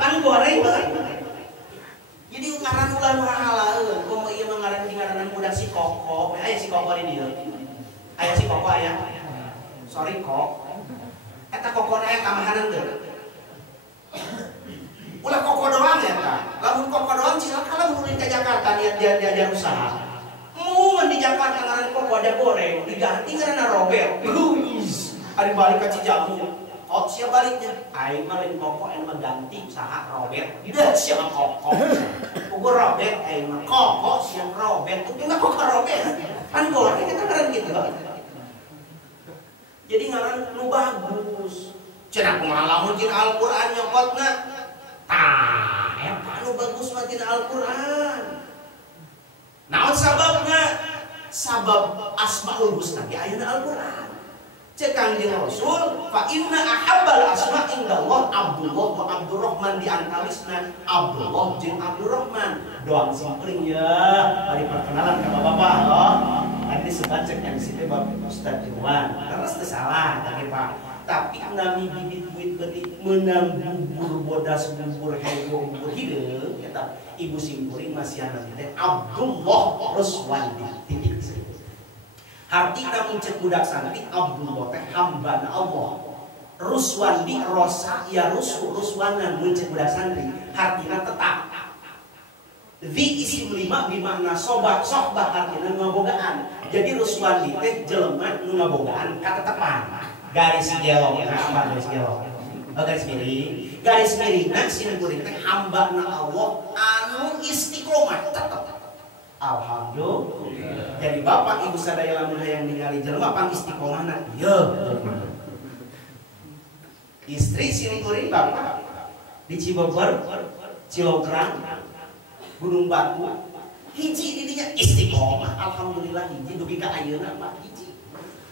pan goreng. Jadi ngaran ulah nu halaeun, komo ieu mah ngaran budak si Koko. Aya si Koko di dieu. Aya si Koko aya. Sorry kok. Eta Kokona aya kamahanan teu? Ulah Koko doang eta. Lamun Koko doang cilaka lah mun ke Jakarta dia usaha. Mun di Jakarta ngaran Koko ada goreng, diganti ngaranna Robert. Luis. Ari balik ka Cijamu. Oh siapa baliknya? Aing mah lain Koko yang mengganti saha Robert. Dah siapa Koko? Ukur Robert, aing mah Koko siapa Robert? Itu nggak Koko Robert. Kan goreng kita keren gitu. Jadi ngaran lu bagus. Cenah kumaha lamun tina Al-Qur'an nyokotna? Tah, eta nu bagus mah tina Al-Qur'an. Naon sababna? Sabab Asmaul Husna ge aya na Al-Qur'an. Cek Kangjeng Rasul, fa inna ahabbal asma indallah Abdullah wa Abdurrahman di antalisna Abdullah jeung Abdurrahman. Doang simpling ya, bari perkenalan ka Bapak loh. Tadi sebat cek yang situ Bapak Ustaz Juan. Terus teu salah tadi Pak. Tapi nami bibit duit beuti meunang bubur bodas bubur hego bubur hideung eta Ibu Simkuring masih anak teh Abdullah Ruswandi. Titik artinya mencet budak santri Abdullah teh hamba Allah. Ruswandi rosa ya ruswanan mencet budak santri artinya tetap. Di isim lima bimakna sobat artinya ngabogaan. Jadi Ruswandi teh jelema nu ngabogaan katetepan. Garis gelong apa garis gelong? Oh, garis miring. Garis miring nah simkuring teh hamba Allah anu istiqomah tetep. Alhamdulillah. Jadi bapak ibu sadaya lamun hayang ningali jelema pang istiqomahna ieu. Istri simkuring bapak di Cibogor, Cilograng, Gunung Batu, hiji di dinya istiqomah. Alhamdulillah hiji dugi ka ayeuna mah hiji.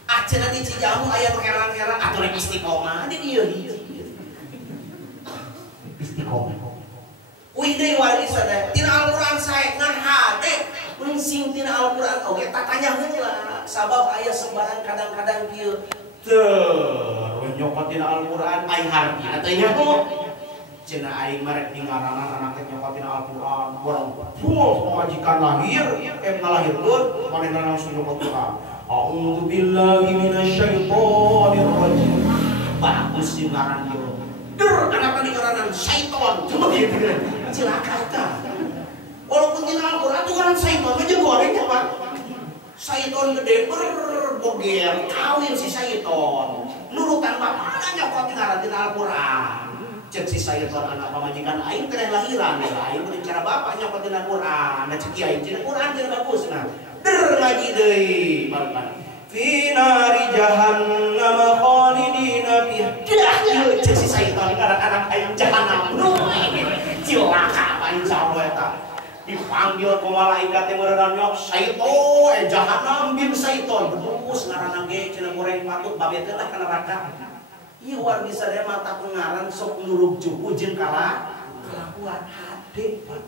Acenah di Cijamu aya nu herang-herang atuh rek istiqomah di dieu hiji. Istiqomah. Wih deui waris sadaya. Tina Al-Qur'an sae ngan hade mensing tina Al-Qur'an oge tatanya heula sabab aya sebaran kadang-kadang kieu teu nyokot tina Al-Qur'an ai hartina teh nya kok cenah aing mah rek ngaranan anak teh nyokot tina Al-Qur'an urang majikan lahir ngalahirkeun manehna langsung nyokot Qur'an. A'udzu billahi minasyaitonir rajim. Bagus sih ngaran ieu. Der anak tadi ngaranan syaiton coba gitu cilaka eta. Walaupun tina Al-Qur'an itu kan syaiton aja gorengnya Pak. Syaiton gede berboger kawin si syaiton. Nurutan bapakna nyokot ngaran tina Al-Qur'an. Cek si syaiton anak pamajikan aing teh lahiran ya aing teh cara bapak nyokot tina Al-Qur'an. Da cek kiai tina Qur'an teh bagusna. Der ngaji deui bapak. Fi nari jahannam khalidina fiha. Dah cek si syaiton ngaran anak aing jahannam. Cilaka insyaallah eta. Dipanggil ku malaikat teh meureun nyok syaiton jahannam bin syaiton terus ngaranna ge cenah goreng patut babetkeun lah ka neraka. Ieu war bisa daya mata pengaran sok nurug juku jeung kalakuan hade Pak.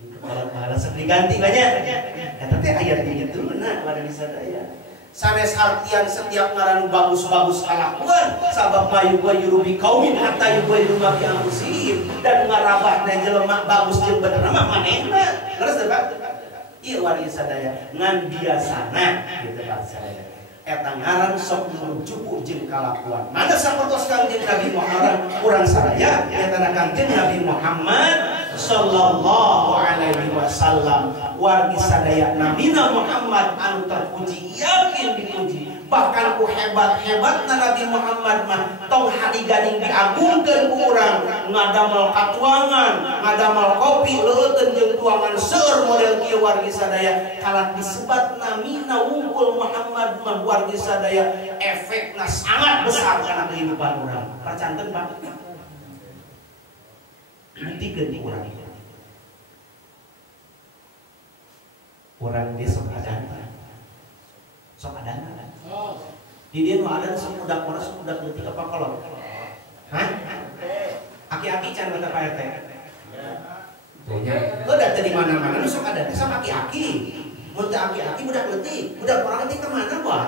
Kepala sok diganti banyak. Eta teh aya di dituna war bisa daya. Sanes artian setiap ngaran bagus-bagus kalakuan sabab mayubayru bi qaumin hatta yubayru ma bi anfusihim dan ngarabahna jelema bagus jeung bener mah manehna. Terus teh Pak. Ieu wari sadaya ngan biasana gitu Pak sadaya. Eta ngaran sok nujuku jeung kalakuan. Mana sapertos Kangjeng Nabi Muhammad urang sadaya eta Kangjeng Nabi Muhammad sallallahu alaihi wasallam wargi sadaya nabina Muhammad anu terpuji yakin dipuji bahkan ku hebat-hebatna Nabi Muhammad mah tong hadi gading diagungkeun ku urang ngadamel katuangan ngadamel kopi leuteun jeung tuangan seueur model kieu wargi sadaya kalah disebat namina wungkul Muhammad mah wargi sadaya efekna sangat besar kana kehidupan urang percanten Pak. Buktikan di orang itu. Orang dia sok adana. Sok adana kan? Di dia nu ada sok budak orang sok budak leutik apa kolot? Hah? Aki-aki can kata Pak RT. Tanya, lo datang di mana-mana nu sok adana sama aki-aki. Mun teu aki-aki budak leutik, budak orang leutik ke mana, Pak?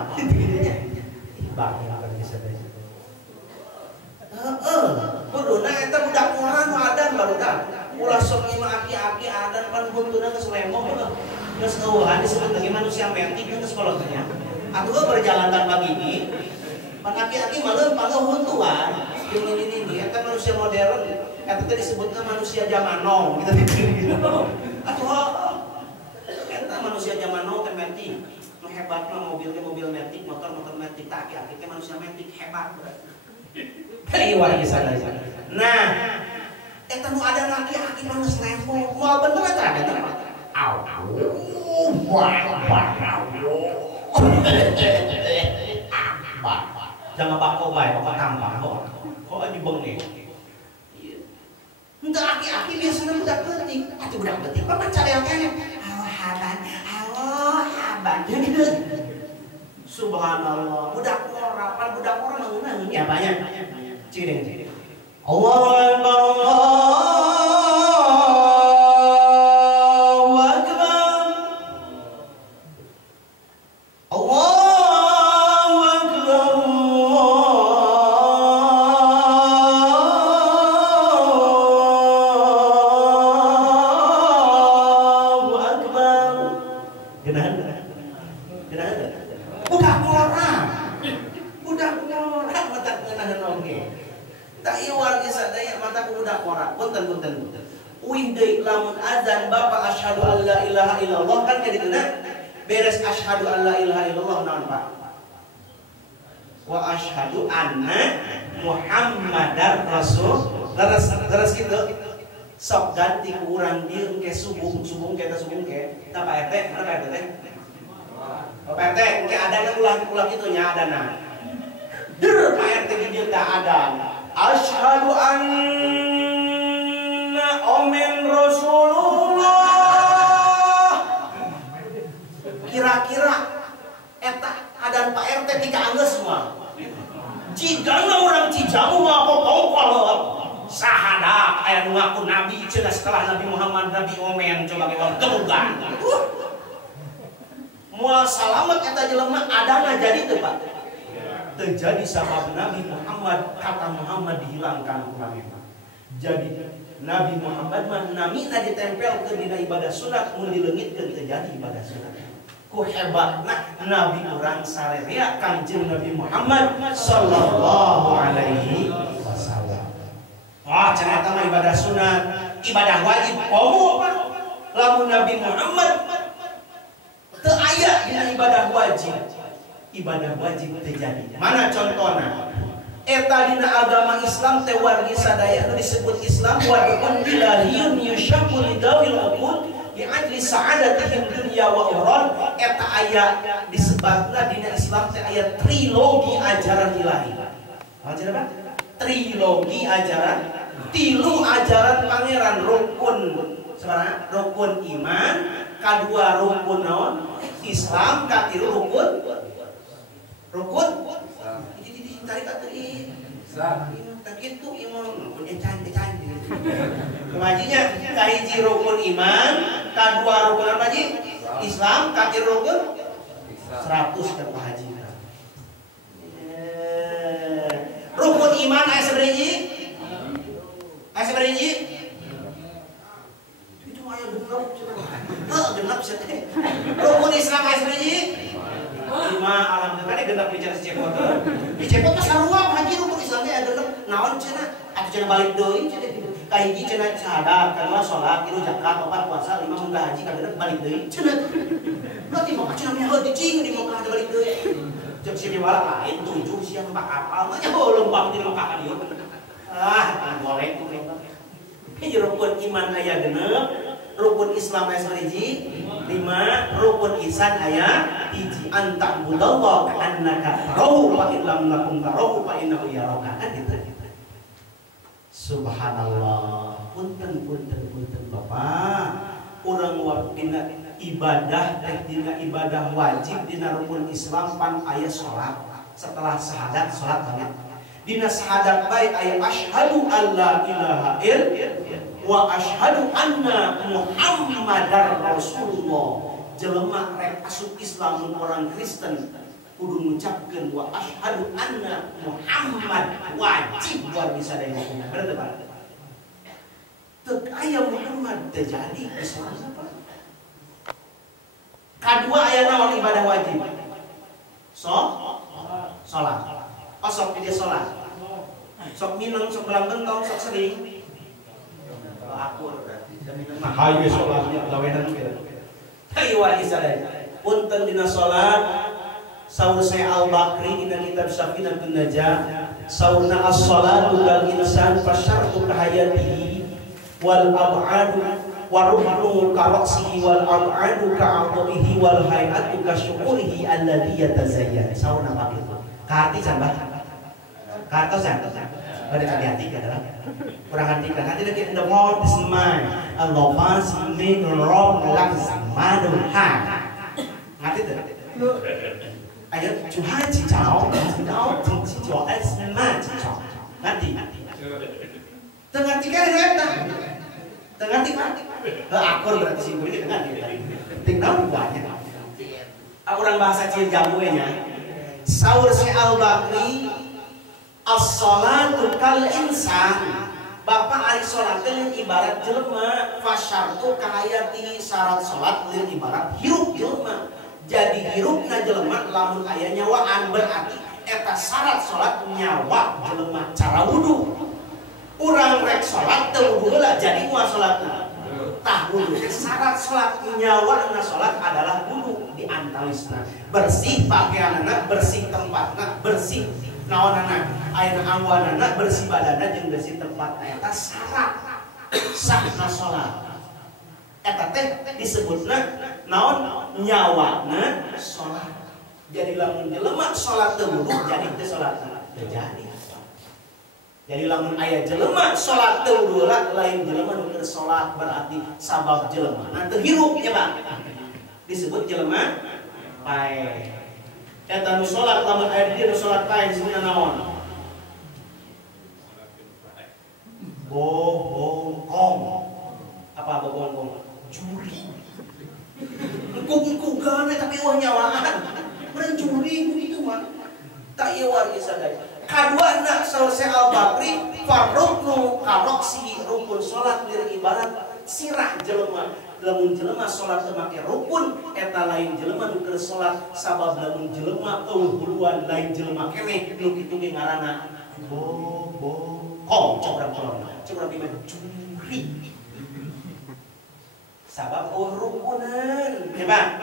Bang, akan bisa dari situ. Kuduna eta budak orang ulah sok lima aki-aki adan pan buntuna geus lemong geus eueuhan disebut lagi manusia metik geus kolotnya atuh berjalan tanpa gigi pan aki-aki maleun panggeuhun tuan ini eta manusia modern eta teh disebutna manusia zaman now gitu atuh eta manusia zaman now teh metik nu hebat mah mobil metik motor metik tak aki-aki teh manusia metik hebat berarti wargi sadaya nah eta nu ada laki-laki mah geus lempong moal bener eta ada au jangan bako bae kok tambah kok aja bengeng entah aki-aki biasanya budak leutik atuh budak leutik mah careang kene halo haban gitu subhanallah budak orang mengenang ya banyak ciri Allahu Akbar Allahu Akbar Allahu Akbar Allahu Akbar genahan budak orang mata genahan oge tak ieu wargi sadaya mata budak orang punten uih deui lamun adzan bapak asyhadu an la ilaha illallah kan kadituna beres asyhadu an la ilaha illallah naon Pak wa asyhadu anna muhammadar rasul leres kitu sok ganti ku urang dieu engke subuh ke ta Pak RT mana Pak RT teh Pak RT engke adana ulah kitu nya adana der Pak RT di dieu teh ada asyhadu anna omen rasulullah kira-kira eta adan Pak RT tiga anggeus semua jigana orang Cijamu mah pokokol sahadat aya nu ngaku nabi cenah setelah Nabi Muhammad Nabi omen coba kita gebugan moal salamet eta jelema adana jadi teu Pak terjadi sabab Nabi Muhammad kata Muhammad dihilangkan kurangnya jadi Nabi Muhammad mah namina ditempel ke dina ibadah sunat mun dileungitkeun terjadi ibadah sunat ku hebatna Nabi urang sarerea Kanjeng Nabi Muhammad sallallahu alaihi wasallam wah cenah eta mah ibadah sunat ibadah wajib komo lamun Nabi Muhammad teu aya dina ibadah wajib terjadi. Mana contohnya? Eta dina agama Islam teh wargi sadaya nu disebut Islam wadun bilahiyun yusyaqu lidawil uqud bi ajli sa'adatihim dunya wa ukhra eta aya disebutna dina Islam teh aya trilogi ajaran ilahi. Ajaran apa? Trilogi ajaran, tilu ajaran pangeran rukun sebenarnya rukun iman, kadua rukun naon? Islam, katilu rukun tarik atuh tak kitu imam punya candi ngajinya kahiji rukun iman kadua rukun apa ji Islam katilu rukun 100 ke Pak Haji rukun iman aya saberiji itu aya genep rukun Islam aya saberiji 5 alhamdulillah genep bicara si cepot di cepot mah sarua haji rukun Islamnya ada genep naon cenah atuh cenah balik deui cenah kahiji cenah syahadat kadua salat tilu zakat opat puasa lima mun haji ka genep balik deui cenah berarti mah cenah mah heuti cing di Mekah balik deui cek si diwala lain 7 siang pak kapal mah lempang di Mekah ka dieu boleh tuh hiji rukun iman aya genep rukun Islam aya saberiji 5 rukun ihsan aya hiji anta budallah ka'annaka tarahu fa in lam takun tarahu fa innahu yaraka kan gitu subhanallah punten Bapak urang dina ibadah dina ibadah wajib dina rukun Islam pan aya salat setelah syahadat salat banget dina syahadat bae aya asyhadu alla ilaha illallah wa asyhadu anna muhammadar rasulullah jelema rek asup Islam orang Kristen kudu ngucapkeun wa asyhadu anna muhammad wajib luar biasa daya hukumna berarti Pak teu aya Muhammad terjadi sholat apa? Kedua aya naon ibadah wajib? Sholat. Oh sok dia sholat. Sok minum, sok belang bentong, sok sering. Akur berarti. Hayu sholatnya lawenan gitu. Hayu wali sadaya. Punten dina sholat. Saur saya Al-Bakri dina kitab Syafinatun Najah. Saurna as-sholatu kal insan fasyartu kahayatihi wal ab'adu warubnu karoksihi wal ab'adu ka'adhihi wal hay'atu kasyukurihi alladhi yatazayyan. Saurna apa itu? Kahati sambah. Kartosan. Pada hati adalah kurang hati kan. Hati lagi in the world is mine. Allah wants me to rob like maduha. Hati tu. Ayo Tuhan cicau, cicau es man cicau. Nanti. Tengah tiga reta. Tengah tiga. Akur berarti simbol itu tengah tiga. Tinggal banyak. Orang bahasa Cina jamunya. Saur si Al-Bakri as-sholatu kal insan. Bapak ari sholat teh ibarat jelema, fasyartu kahayati syarat sholat leuh ibarat hirup jelema. Jadi hirupna jelema lamun aya nyawaan berarti eta syarat sholat nyawa jelema cara wudu. Urang rek sholat teu wudu heula jadi moal sholatna. Tah wudu syarat sholat nyawana sholat adalah wudu di antawisna. Bersih pakaianna, bersih tempatna, bersih naonana, ayeuna angwanana, bersih badanna jeung bersih tempatna eta syarat sahna sholat. Eta teh disebutna naon nyawana sholat. Jadi lamun jelema sholat teu wudu jadi teu sholatna teu jadi. Jadi lamun aya jelema sholat teu wudu lain jelema nu keur sholat berarti sabab jelema na teu hirup nya Bang. Disebut jelema pae. Eta nu sholat lamun aya di dieu nu sholat pae disebutna naon? Bohong. Apa bohong? Juri. Engkau gana tapi wah nyawaan. Mencuri begitu mah. Tak ieu wargi sadaya. Kaduana selesai Al-Bakri farruknu karoksi rukun sholat lir ibarat sirah jelema. Lamun jelema sholat teu make rukun eta lain jelema nu keur sholat sabab lamun jelema eueuh huluan lain jelema keneh nu kitu ge ngaranna bohong. Cok urang kolot. Cok urang mah juri. Sabab rukunan, ya Bang.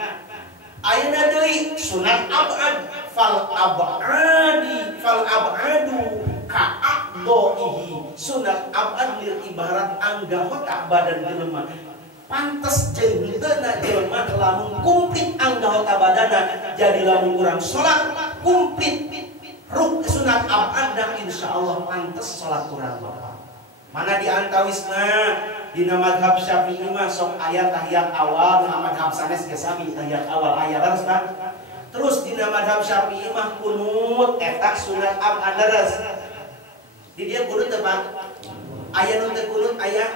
Ayeuna deui sunat abad fal abadu ka'adhihi. Sunat abad lir ibarat anggota badan jelema. Pantes jeung heuteuna jelema lamun kumplit anggota badanna jadi lamun urang salat kumplit sunat abad dan insyaallah pantes salat urang Bapak. Mana di antawisna dina madhab Syafi'i mah sok aya tahiyat awal, dina madhab sanes ge sami tahiyat awal aya leres Bang. Terus dina madhab Syafi'i mah kunut eta sunat abad leres. Di dieu kunut teh Bang. Aya nu teu kunut aya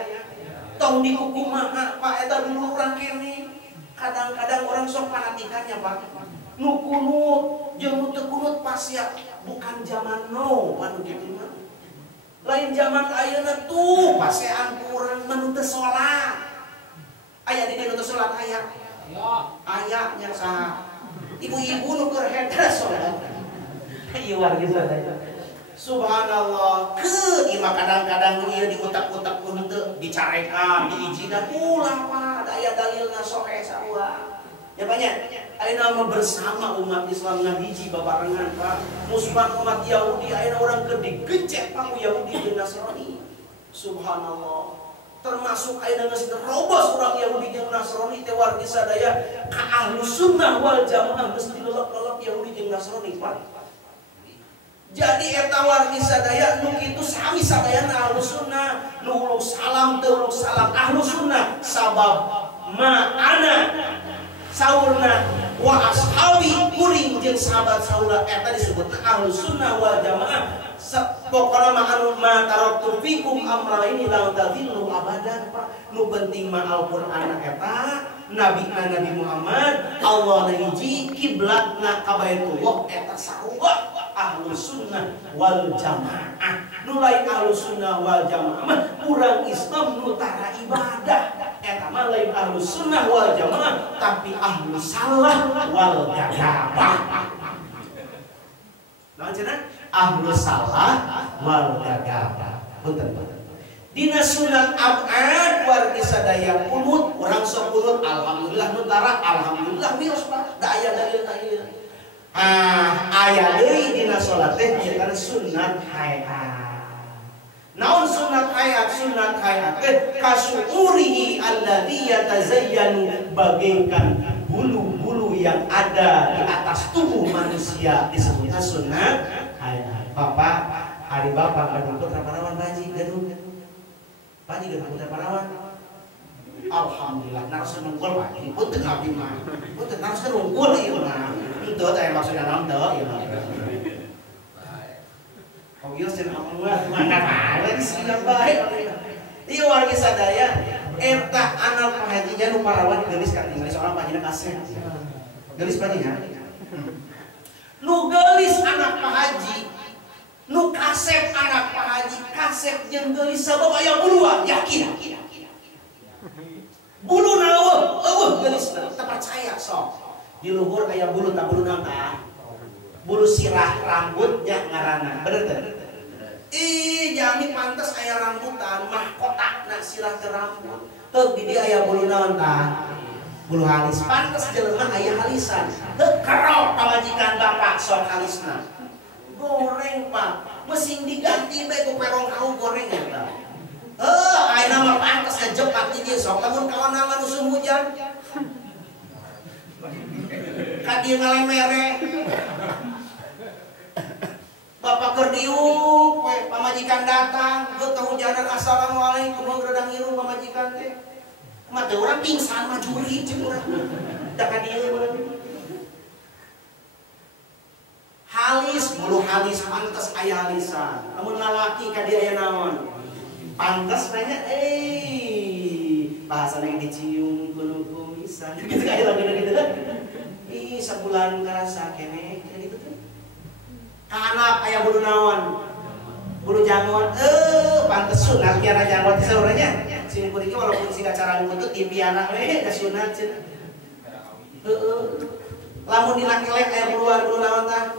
tong di kukumaha Pak eta dulu urang kene. Kadang-kadang orang sok panatikannya Pak. Nu kunut jeung nu teu kunut pasti bukan zaman now anu kitu mah. Lain zaman ayeuna tuh pasean kurang menu teu salat. Aya di dieu teu salat aya. Aya nya saha? Ibu-ibu nu keur hedra salat. Ieu wargi sadaya. Subhanallah. Ieu kadang-kadang ieu diutak-utak pun teu dicarekan, diijinan ulah Pak, aya dalilna sohe sarua. Ya banyak. Ayeuna mah bersama umat Islam na hiji babarengan Pak. Musuhan umat Yahudi ayeuna urang keur digecek Pak Yahudi jeung Nasrani. Subhanallah. Termasuk ayeuna geus nerobos urang Yahudi jeung Nasrani teh wargi sadaya ka Ahlus Sunnah wal Jamaah geus dilelep-lelep Yahudi jeung Nasrani Pak. Jadi eta wargi sadaya nu kitu sami sadayana Ahlus Sunnah, nu uluk salam teu uluk salam Ahlus Sunnah sabab ma ana saurna wa ashabi kuring jeung sahabat saula eta disebutna Ahlus Sunnah wal Jamaah. Pokona mah anu ma taraktu fikum amraini la tadillu abadan Pak. Nu penting mah Al-Qur'an eta, Nabi Muhammad, Allah na hiji, kiblatna ka Baitullah eta sarua Ahlus Sunnah wal Jamaah. Nu lain Ahlus Sunnah wal Jamaah urang Islam nu tara ibadah. Eta mah lain Ahlus Sunnah wal Jamaah tapi Ahlus Salah wal Gagabah. Naon cenah? Ahlus Salah wal Gagabah. Punten. Dina sunat abad wargi sadaya kunut urang sok kunut alhamdulillah nu tara alhamdulillah wios Pak. Da aya dalil. Aya deui dina salat teh aya sunat hayat. Naon sunat hayat? Sunat hayat teh kasuurihi alladzi yatazayyanu bagaikan bulu-bulu yang ada di atas tubuh manusia disebutnya sunat hayat. Bapak, hari Bapak kan putra parawan baji gaduh. Baji gaduh putra parawan. Alhamdulillah naraskeun unggul Pak. Ini punten abdi mah. Punten naraskeun unggul ieu mah. Itu teh maksudnya naon teh ieu mah. Kau ieu cenah mah mana bae sih bae. Ieu wargi sadaya eta anak pahajinya nu parawan geulis ka tinggal soal pajina kasih. Geulis pajina. Nu geulis anak pahaji, nu kasep anak pahaji, kasep jeung geulis sabab aya buluan yakin. Bulu eueuh geulisna teu percaya sok. Di luhur aya bulu tak bulu naon tah? Bulu sirah rambutnya ngaranna. Bener teh? Jami pantes aya rambutan mah kotakna sirah teh rambut. Teu di dieu aya bulu naon tah? Bulu halis. Pantes jelema aya halisan. Teu kerok pamajikan bapak sok halisna. Goreng Pak. Mesin diganti bae ku perong kau goreng eta. Ayeuna mah pantes jepak di dieu sok lamun kawan nama musim hujan. Ka dieu ngalemere. Bapak keur diuk we pamajikan datang, geus kahujanan assalamualaikum geudang ngiru pamajikan teh. Mah teh urang pingsan mah juri ceuk urang. Da ka dieu urang. Halis, bulu halis pantes aya halisan. Lamun lalaki ka dieu aya naon? Pantes nanya, bahasana yang dicium kuno kumisan, gitu kayak gitu. Sebulan ngerasa kene, gitu tuh. Anak ayah bulu naon, bulu jangon, pantes sunat kiara jangon di sauranya. Sini kuriki walaupun sih cara ngutut impiana, da sunat cina. Lamun di laki-laki ayah bulu naon tah.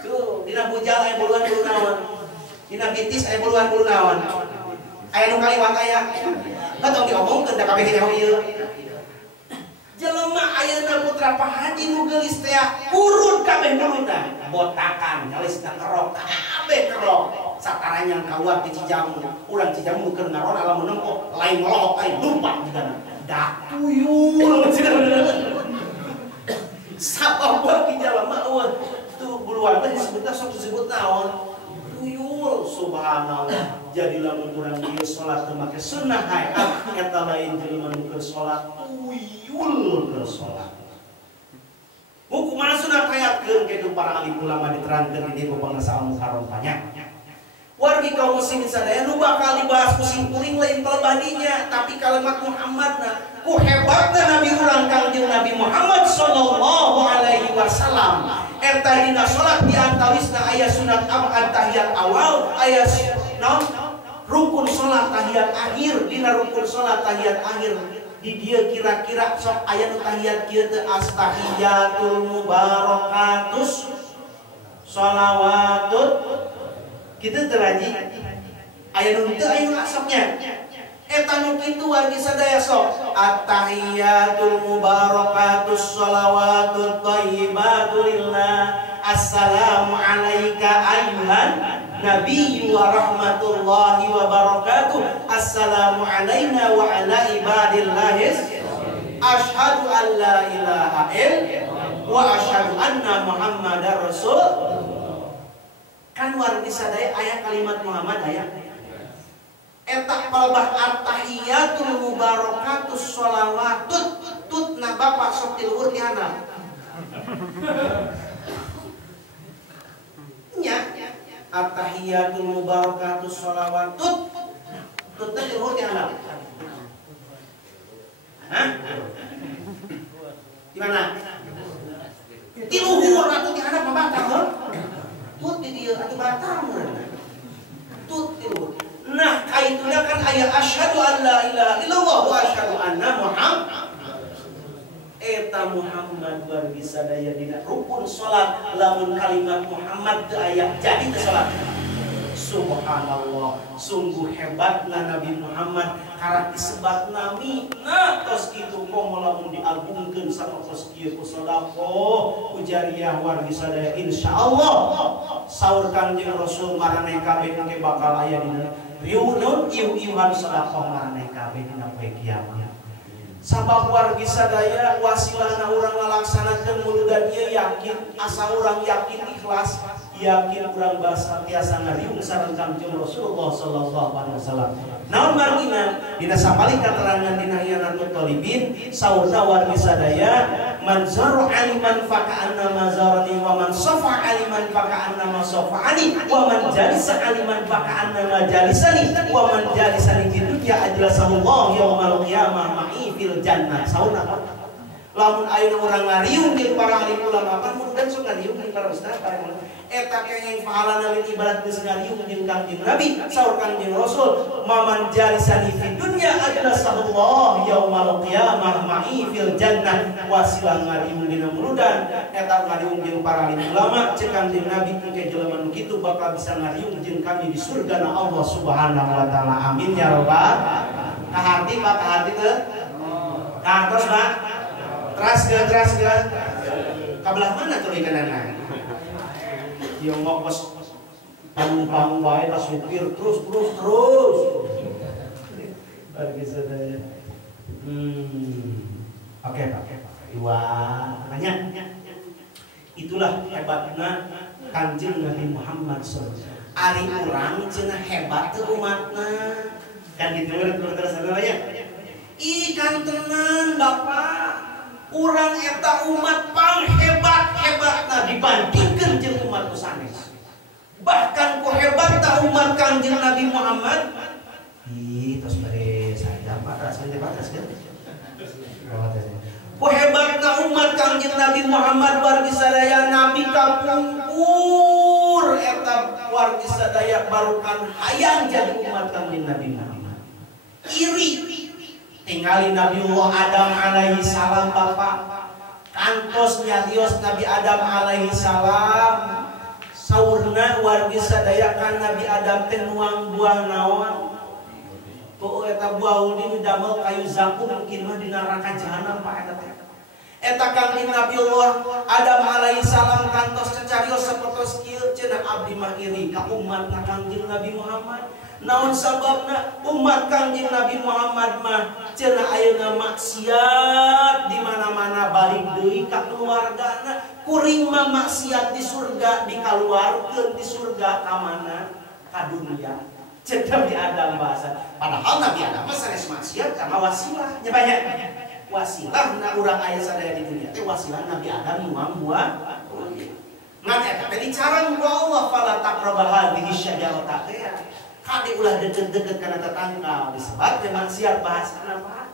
Tuh, dina bujal ayah bulu naon, dina bitis ayah bulu naon. Aya nu kaliwat aya. Katong diomongkeun da kabeh nyaho ieu. Jelema ayeuna putra pahaji nu geulis teh urut kabeh buluna, botakan, nyalisna kerok, kabeh kerok. Sataranya kaluar ti Cijamu, urang Cijamu keur ngaron lamun nempok lain melohok lain numpak digana. Da tuyul cenah. Sabab ki jalema tuh buluan teh disebutna sok disebut naon? Tuyul. Subhanallah. Jadi lamun urang ieu salat teu make sunnah hayat eta lain jelema nu keur salat tuyul keur salat. Hukum sunat hayatkeun kitu para alim ulama diterangkeun di dieu bangsa al-mukarram banyak. Wargi kaum muslimin sadaya nu bakal dibahas pusing kuring lain pelebadinya, tapi kalimat Muhammadna ku hebatna Nabi urang Kangjeng Nabi Muhammad sallallahu alaihi wasallam. Eta dina salat di antawisna aya sunat abad tahiyat awal, aya naon rukun salat tahiyat akhir. Dina rukun salat tahiyat akhir di dieu kira-kira sok aya nu tahiyat kieu teh astahiyatul mubarakatus shalawatut kitu teh raji aya nu teu aya nu asapnya eta nu kitu wargi sadaya sok at-tahiyatul mubarakatus shalawatut thayyibatu lillah assalamu alayka ayyuhan nabiyyu wa rahmatullahi wa barakatuh assalamu alayna wa ala ibadillahis asyhadu an la ilaha illallah wa asyhadu anna muhammadar rasul. Kan wargi sadaya aya kalimat Muhammad aya eta palebah at-tahiyatul mubarakatus shalawatut tutna bapak sok ti luhur ti handap nya at-tahiyatul mubarakatus shalawatut tutna ti luhur ti handap. Hah? Di mana? Di luhur atuh ti handap mah batal. Tut di dieu atuh batal. aya asyhadu an la ilaha illallah wa asyhadu anna Muhammad. Eta Muhammad luar biasa daya dina rukun salat lamun kalimat Muhammad teu aya jadi teu salat. Subhanallah, sungguh hebatna Nabi Muhammad karena disebat nami. Nah, tos kitu komo lamun diagungkeun sama tos kieu ku sedekah ujariyah wargi sadaya insyaallah saur Kangjeng Rasul maraneh kabeh engke bakal aya dina riuh iuh-iuhan sedekah maraneh kabeh dina poe kiamat. Sabab wargi sadaya wasilahna urang ngalaksanakeun muludan ieu yakin, asa urang yakin ikhlas, yakin urang basa tiasa ngariung sareng Kangjeng Rasulullah sallallahu alaihi wasallam. Naon margina dina sapali katerangan dina Hiyatul Talibin saurna wargi sadaya man zaru aliman faka'anna mazarani wa man safa aliman faka'anna ma safa'ani wa man jalisa aliman faka'anna ma jalisani wa man jalisani fi dunya ajlasallahu yaumal qiyamah ma'i fil jannah. Saurna lamun ayeuna urang ngariung jeung para alim ulama kan mudah sok ngariung jeung para ustaz para ulama eta kenging pahalana lin ibarat geus ngariung jeung Kangjeng Nabi saur Kangjeng Rasul maman jalisani fid dunya ajlasallahu yaumal qiyamah ma'i fil jannah wasilah ngariung dina muludan eta ngariung jeung para alim ulama ceuk Kangjeng Nabi engke jelema nu kitu bakal bisa ngariung jeung kami di surgana Allah Subhanahu wa taala. Amin ya rabbal alamin. Kahati teu terus Pak Teras ke kabelah mana tuh ikanana? Dia ngokos panggung wae tas supir terus. Bagi sadaya. Oke Pak. Dua nanya. Itulah hebatna Kanjeng Nabi Muhammad SAW. Ari urang cenah hebat teu umatna. Kan gitu terus sadaya. Ikan tenan Bapak. Urang eta umat pang hebat-hebatna dibandingkeun jeung umat sanes. Bahkan ku hebatna umat Kanjeng Nabi Muhammad. Tos bare saya patas kan. Ku hebatna umat Kanjeng Nabi Muhammad wargi sadaya Nabi kapungkur eta wargi sadaya barukan hayang jadi umat Kanjeng Nabi Muhammad. Iri tinggali Nabiullah Adam alaihi salam Bapak kantos nyarios Nabi Adam alaihi salam saurna wargi sadaya kan Nabi Adam teh nuang buah naon tuh eta buah ulin damel kayu zakum mungkin mah di neraka jahanam Pak eta Kanjeng Nabiullah Adam alaihi salam kantos cecarios sapertos kieu cenah abdi mah iri ka umatna Kanjeng Nabi Muhammad. Naon sababna umat Kanjeng Nabi Muhammad mah cenah ayeuna maksiat di mana-mana balik deui ka keluargana kuring mah maksiat di surga dikaluarkeun di surga ka mana ka dunia ceuk Nabi Adam bahasa padahal Nabi Adam mah sanes maksiat karena wasilah nya banyak wasilah na urang aya sadaya di dunia teh wasilah Nabi Adam nuang buah ngan eta teh dicarang ku Allah fala taqrabu hadhihi syajarata kade ulah deket-deket karena tetangga disebat ke maksiat bahasana Pak.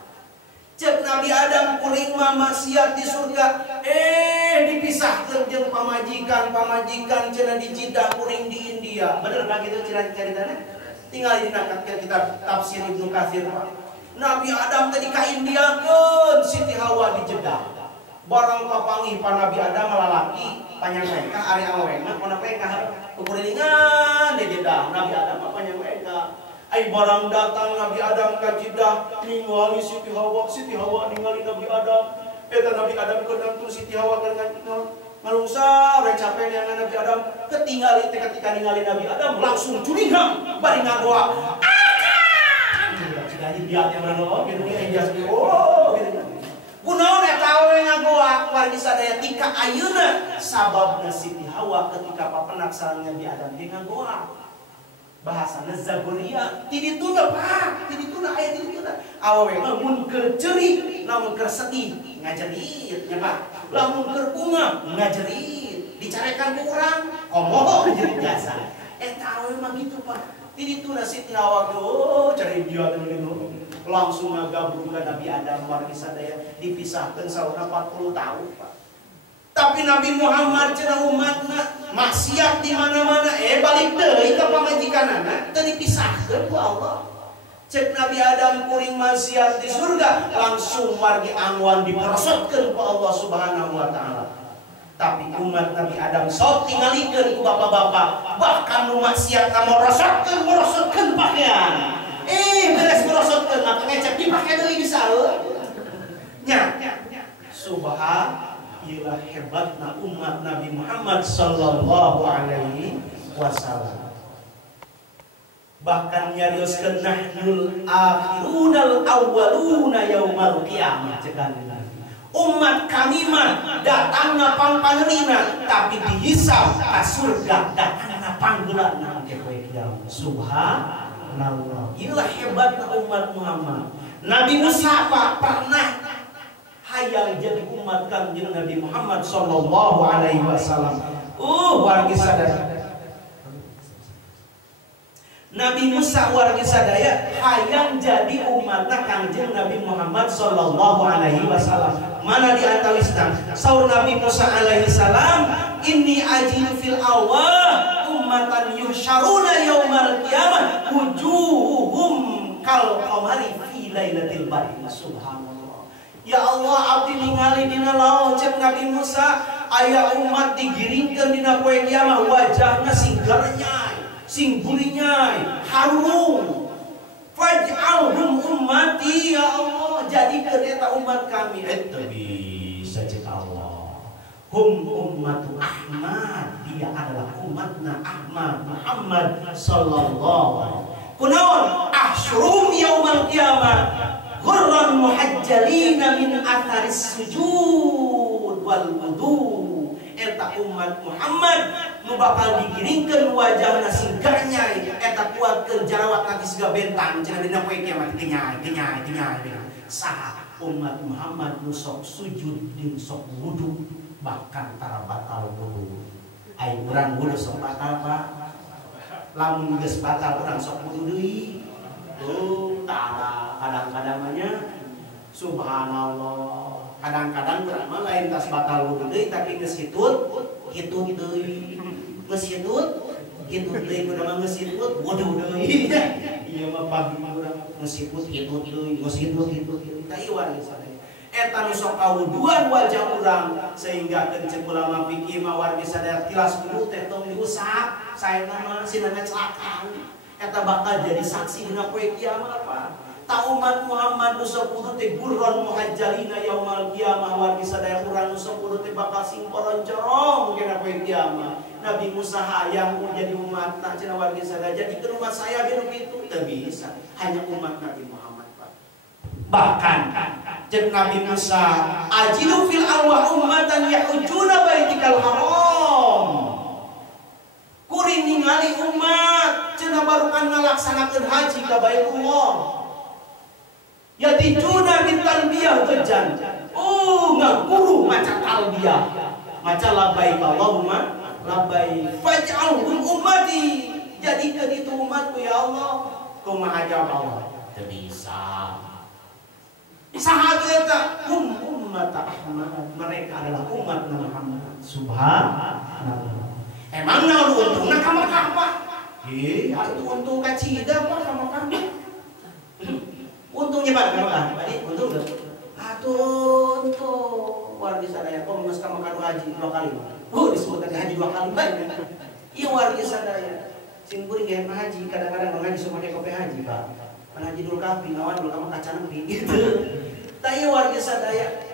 Cek Nabi Adam kuring mah maksiat di surga dipisahkeun jeung pamajikan cenah di Jeddah kuring di India. Bener ka kitu cerita-ceritana? Tinggal dina kitab tafsir Ibnu Katsir Pak. Nabi Adam tadi ka Indiakeun Siti Hawa di Jeddah. Barang kapanggih pa Nabi Adam lalaki panjang mereka ari awena kana mereka kukuringan di Jeddah Nabi Adam apa panjang mereka ai barang datang Nabi Adam ka Jeddah ningali Siti Hawa ningali Nabi Adam eta Nabi Adam keunang tu Siti Hawa ngalungsa rek capek yang Nabi Adam ketinggali ketika ningali Nabi Adam langsung curiga bari ngagoa jadi dia yang mana gitu nih jas gitu kunaon eta we ngagoa wargi sadaya tika ayeuna sababna Siti Hawa ketika papenak sareng Nabi Adam ge ngagoa bahasana Zaburia ti dituna Pak ti dituna aya ti dituna awewe mah mun keur ceuri namun keur sedih ngajerit nya Pak lamun keur bunga ngajerit dicarekan ku urang komoho ngajerit biasa eta awewe mah gitu Pak ti dituna Siti Hawa cari dia teh langsung ngagabung ke Nabi Adam wargi sadaya dipisahkan sauna 40 tahun Pak. Tapi Nabi Muhammad cenah umatna maksiat di mana-mana balik deui ka pamajikanana teu dipisahkeun ku Allah. Cek Nabi Adam kuring maksiat di surga, langsung margi angwan diperosotkeun ku Allah Subhanahu wa taala. Tapi umat Nabi Adam sok tingalikeun ku bapak-bapak, bahkan nu maksiat kamu merosotkeun pakaian. Beres merosotkeun maka ngecek dipake deui bisa nya. Subhanallah hebatna umat Nabi Muhammad sallallahu alaihi wasallam. Bahkan nyarioskeun nahnul akhirunal awwaluna yaumal qiyamah cekan umat kami mah datangna pangpaneurina tapi dihisab ka surga datangna panggeulana ke poe kiamat. Subhanallah. Inilah hebatna umat Muhammad. Nabi Musa pernah hayang jadi umat Kanjeng Nabi Muhammad sallallahu alaihi wasallam. Wargi sadaya Nabi Musa wargi sadaya hayang jadi umatna Kanjeng Nabi Muhammad sallallahu alaihi wasallam. Mana di antawisna saur Nabi Musa alaihi salam, inni ajidu fil awah ummatan yusyaruna yaumal qiyamah wujuhum kal qamari fi lailatul badri. Subhanallah. Ya Allah, abdi ningali dina laut cek Nabi Musa aya umat digiringkeun dina poe kiamat wajahna sing garnyai sing burinyai harum. Faj'alhum ummati ya Allah, jadikan eta umat kami. Itu bisa cek Allah. Hum ummatu Ahmad, dia adalah umatna Ahmad Muhammad sallallahu alaihi wasallam. Kunaon ahsyurum yaumal qiyamah ghurran muhajjalina min atharis sujud wal wudu. Eta umat Muhammad nu bakal digiringkeun wajahna sing garnyai eta kuatkeun jarawat nanti siga bentang cenah dina poe kiamat kenyai saha umat Muhammad nu sok sujud jeung sok wudu bahkan tara batal wudu. Ai urang wudu sok batal Pak. Lamun geus batal urang sok wudu deui. Tara kadang-kadang nya subhanallah. Kadang-kadang urang mah lain tas batal wudu deui tapi geus hitut deui. Geus hitut deui kudu mah geus hitut wudu deui. Ieu mah pagi urang geus hitut deui, geus hitut deui. Tah ieu wargi sadaya. Eta nu sok kawuduan wajah urang sehingga kenceng ulama fikih mah wargi sadaya tilas wudu teh tong diusap saena mah sinana celaka. Eta bakal jadi saksi dina poe kiamat apa? Ta umat Muhammad nu sok kudu teh gurron muhajjalina yaumal qiyamah wargi sadaya urang nu sok kudu teh bakal sing poroncorong dina poe kiamat. Nabi Musa hayang jadi umat na cenah wargi sadaya jadi umat saya biru kitu teu bisa hanya umat Nabi Muhammad Pak. Bahkan jeung Nabi Musa ajilu fil awwal ummatan yahujuna baitikal haram. Kuring ningali umat cenah barukan ngalaksanakeun haji ka Baitullah. Yatijuna min talbiyah bejan. Ngaguru maca talbiyah. Maca labbaik Allahumma labbaik. Faj'alhum ummati. Jadikan itu umatku ya Allah. Kumaha jawab Allah? Teu bisa. Saha eta? Ummat Ahmad. Mereka adalah umat Muhammad. Subhanallah. Emang naon untungna ka Mekah Pak? Atuh untung ka Cida Pak ka Mekah. Untungnya Pak, Pak, untung enggak? Untung. Wargi sadaya kok geus ka Mekah haji 2 kali. Disebutkan haji 2 kali bae. Ieu wargi sadaya. Sing kuring ge haji kadang-kadang ngaji sama ke kopi haji, Pak. Haji dul kafi lawan dul ka Mekah caneng gitu. Tah ieu wargi sadaya